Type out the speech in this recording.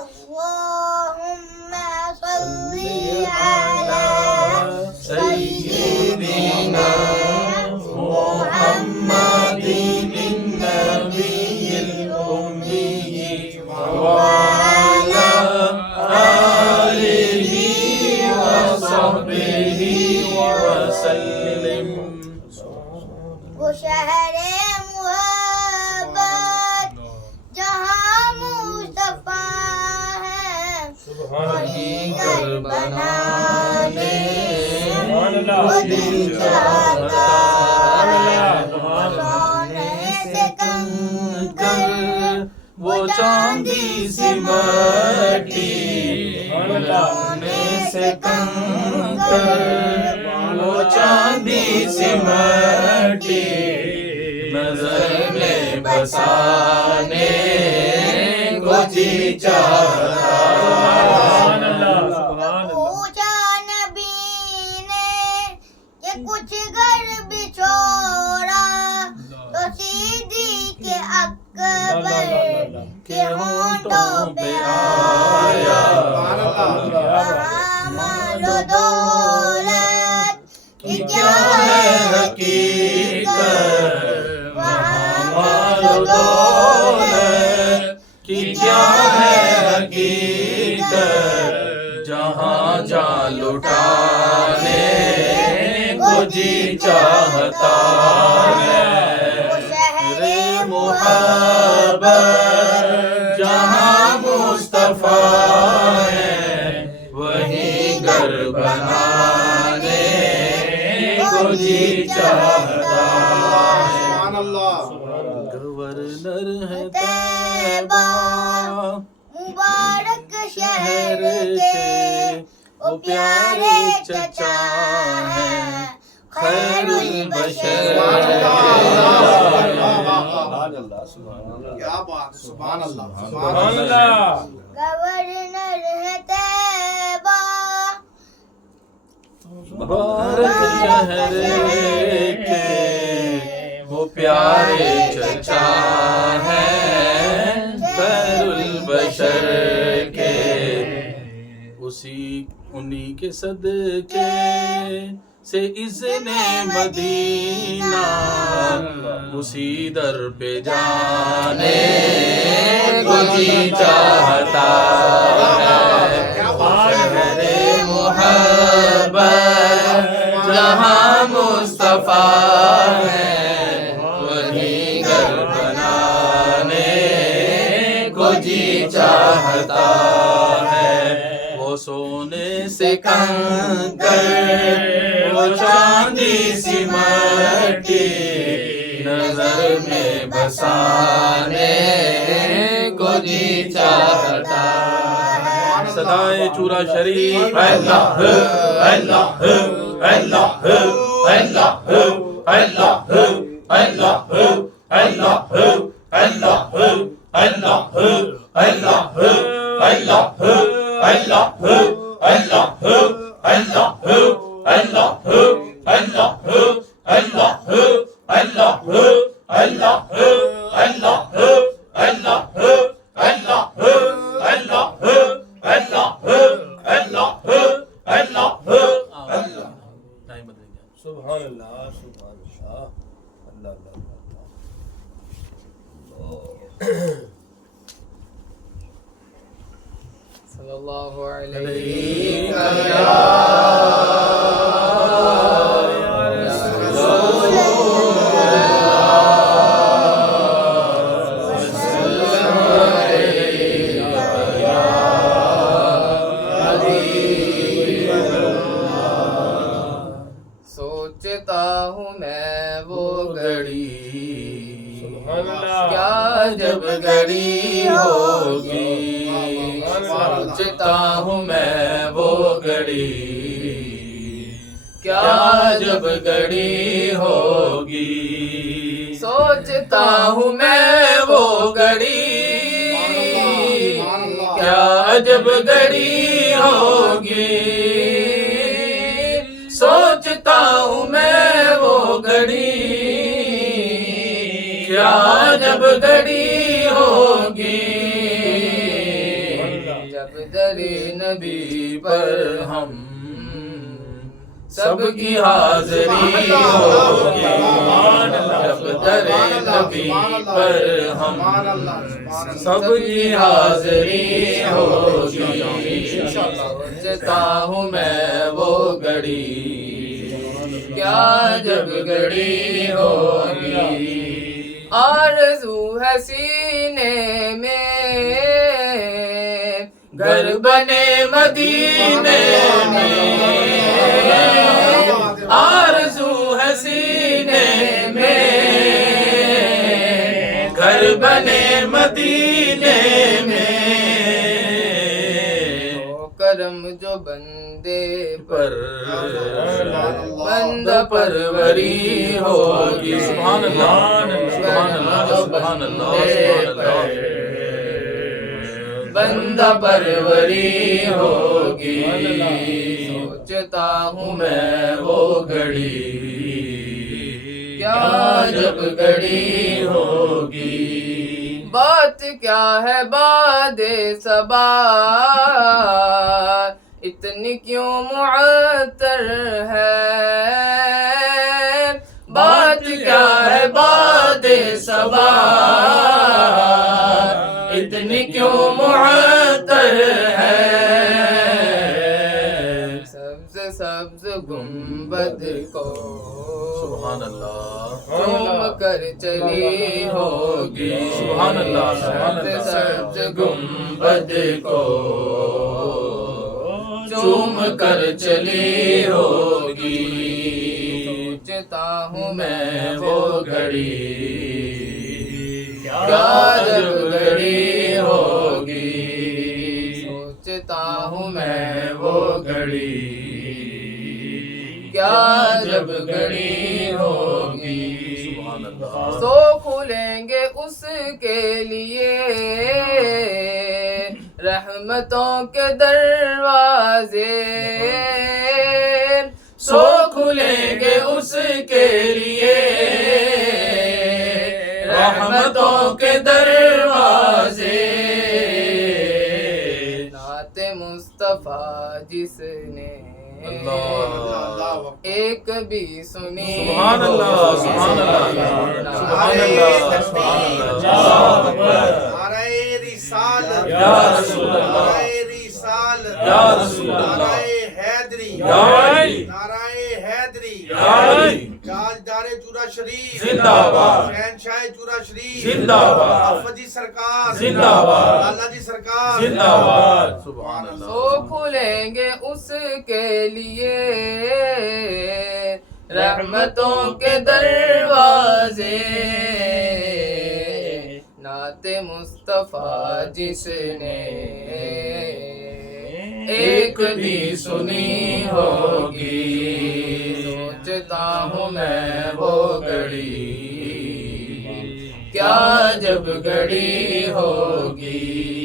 اللهم صل على سيدنا محمد النبي الأمي وعلى آله وصحبه وسلم. وہ شہر محبت جہاں مصطفیٰ ہے وہی گھر بنانے وہ دل چاہتا ہے. سونے سے کنکر وہ چاندی سی مٹی سونے سے کنکر وہ چاندی سی مٹی نظر میں بسانے کو جی چاہتا. پوچھا نبی نے کہ کچھ گھر بچھوڑا تو صدیق اکبر کے ہونٹوں پہ آیا. وہاں مال و دولت کی کیا ہے حقیقت وہاں مال و دولت کی کیا ہے حقیقت جہاں جان لٹانے کو جی چاہتا ہے. وہ شہر محبت جہاں مصطفیٰ ہے وہی گھر بنانے کو جی چاہتا ہے. گورنر ہے طیبہ مبارک شہر کے وہ پیارے چچا ہیں خیر البشر. سبحان اللہ. گورنر ہے طیبہ مبارک شہر کے وہ پیارے چچا ہیں خیر البشر کے. انہی کے صدقے سے اذن مدینہ اسی در پہ جانے کو جی چاہتا ہے. شہر محبت جہاں مصطفیٰ ہے وہی گھر بنانے کو جی چاہتا ہے. وہ سونے سے کنکر وہ چاندی سی مٹی نظر میں بسانے کو جی چاہتا ہے. صدائے چورا شریف اللہ اللہ اللہ اللہ اللہ اللہ اللہ اللہ اللہ اللہ اللہ اللہ اللہ اللہ اللہ اللہ اللہ اللہ اللہ سبحان اللہ سبحان اللہ اللہ اللہ. صلی اللہ علیہ سوچتا ہوں میں وہ گھڑی کیا جب گھڑی ہوگی. سوچتا ہوں میں وہ گھڑی کیا جب گھڑی ہوگی سوچتا ہوں میں وہ گھڑی کیا جب گھڑی ہوگی سوچتا ہوں میں وہ گھڑی کیا جب گھڑی ہوگی جب در نبی پر ہم سب کی حاضری ہوگی جب در نبی پر ہم سب کی حاضری ہوگی سوچتا ہوں میں وہ گھڑی کیا جب گھڑی ہوگی آرزو ہے سینے میں گھر بنے مدینے میں آرزو ہے سینے میں گھر بنے مدینے میں ہو کرم جو بندے پر بندہ پروری ہوگی سبحان اللہ سبحان اللہ سبحان اللہ سبحان اللہ بندہ پروری ہوگی سوچتا ہوں میں وہ گھڑی کیا جب گھڑی ہوگی بات کیا ہے باد صبا اتنی کیوں معطر ہے بات کیا ہے باد صبا اتنی کیوں معطر ہے سبز سبز گنبد کو سبحان اللہ چوم کر چلی ہوگی سبحان اللہ سبحان اللہ سبز گنبد کو چوم کر چلی ہوگی سوچتا ہوں میں وہ گھڑی کیا جب گھڑی ہوگی سوچتا ہوں میں وہ گھڑی کیا جب گھڑی ہوگی سبحان اللہ سو کھلیں گے اس کے لیے رحمتوں کے دروازے سو کھلیں گے اس کے لیے رحمتوں کے دروازے نعت مصطفیٰ جس نے ایک بھی سنی سبحان اللہ سبحان اللہ سبحان اللہ سبحان اللہ نعرہ رسالت یا رسول اللہ نعرہ رسالت یا رسول اللہ نعرہ حیدری یا علی نعرہ حیدری یا علی تاجدار چورا شریف زندہ باد شہنشاہ چورا شریف زندہ باد آفت جی سرکار زندہ باد اللہ جی سرکار زندہ باد سبحان اللہ سو کھلیں گے اس کے لیے رحمتوں کے دروازے نعت مصطفیٰ جس نے ایک بھی سنی ہوگی سوچتا ہوں میں وہ گھڑی کیا جب گھڑی ہوگی